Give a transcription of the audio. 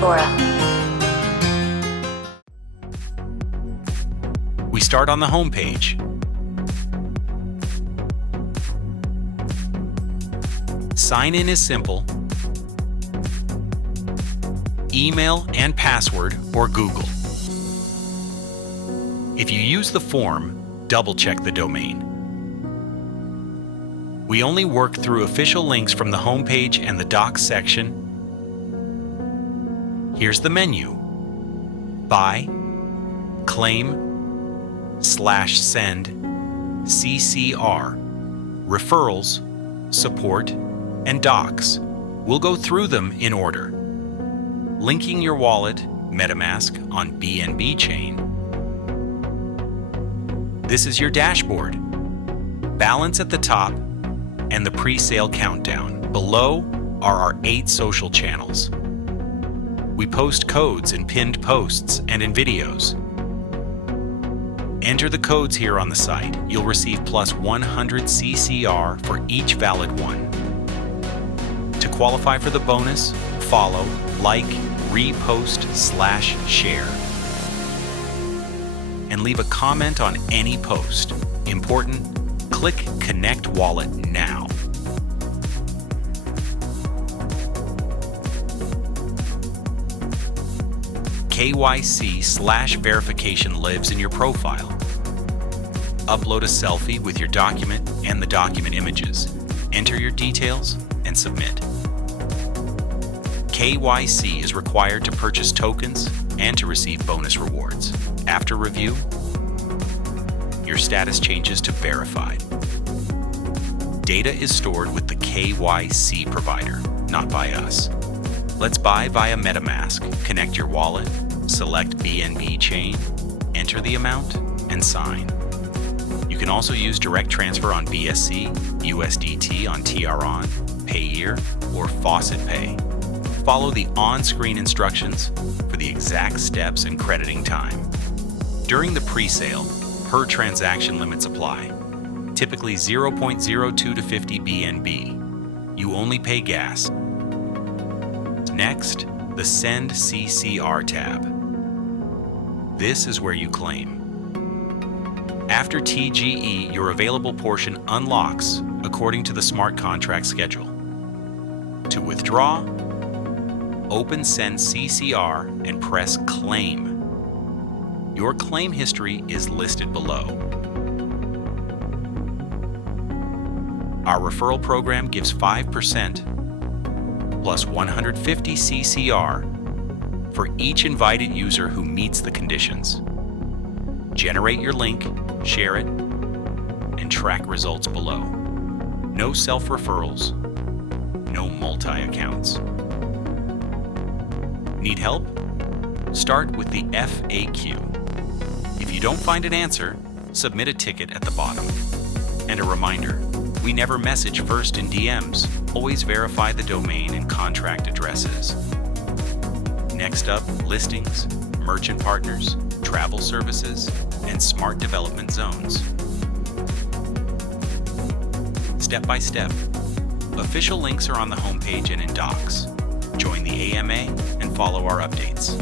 CCORE. We start on the home page. Sign in is simple. Email and password or Google. If you use the form, double-check the domain. We only work through official links from the home page and the docs section. Here's the menu. Buy, claim, /send, CCR, referrals, support, and docs. We'll go through them in order. Linking your wallet, MetaMask, on BNB chain. This is your dashboard. Balance at the top and the pre-sale countdown. Below are our 8 social channels. We post codes in pinned posts and in videos. Enter the codes here on the site. You'll receive plus 100 CCR for each valid one. To qualify for the bonus, follow, like, repost, /share. And leave a comment on any post. Important, click Connect Wallet now. KYC/verification lives in your profile. Upload a selfie with your document and the document images. Enter your details and submit. KYC is required to purchase tokens and to receive bonus rewards. After review, your status changes to verified. Data is stored with the KYC provider, not by us. Let's buy via MetaMask. Connect your wallet, select BNB chain, enter the amount, and sign. You can also use direct transfer on BSC, USDT on TRON, Payeer, or Faucet Pay. Follow the on-screen instructions for the exact steps and crediting time. During the pre-sale, per transaction limits apply. Typically 0.02 to 50 BNB. You only pay gas. Next, the Send CCR tab. This is where you claim. After TGE, your available portion unlocks according to the smart contract schedule. To withdraw, open Send CCR and press Claim. Your claim history is listed below. Our referral program gives 5% plus 150 CCR for each invited user who meets the conditions. Generate your link, share it, and track results below. No self-referrals, no multi-accounts. Need help? Start with the FAQ. If you don't find an answer, submit a ticket at the bottom. And a reminder, we never message first in DMs. Always verify the domain and contract addresses. Next up, listings, merchant partners, travel services, and smart development zones. Step by step. Official links are on the homepage and in docs. Join the AMA and follow our updates.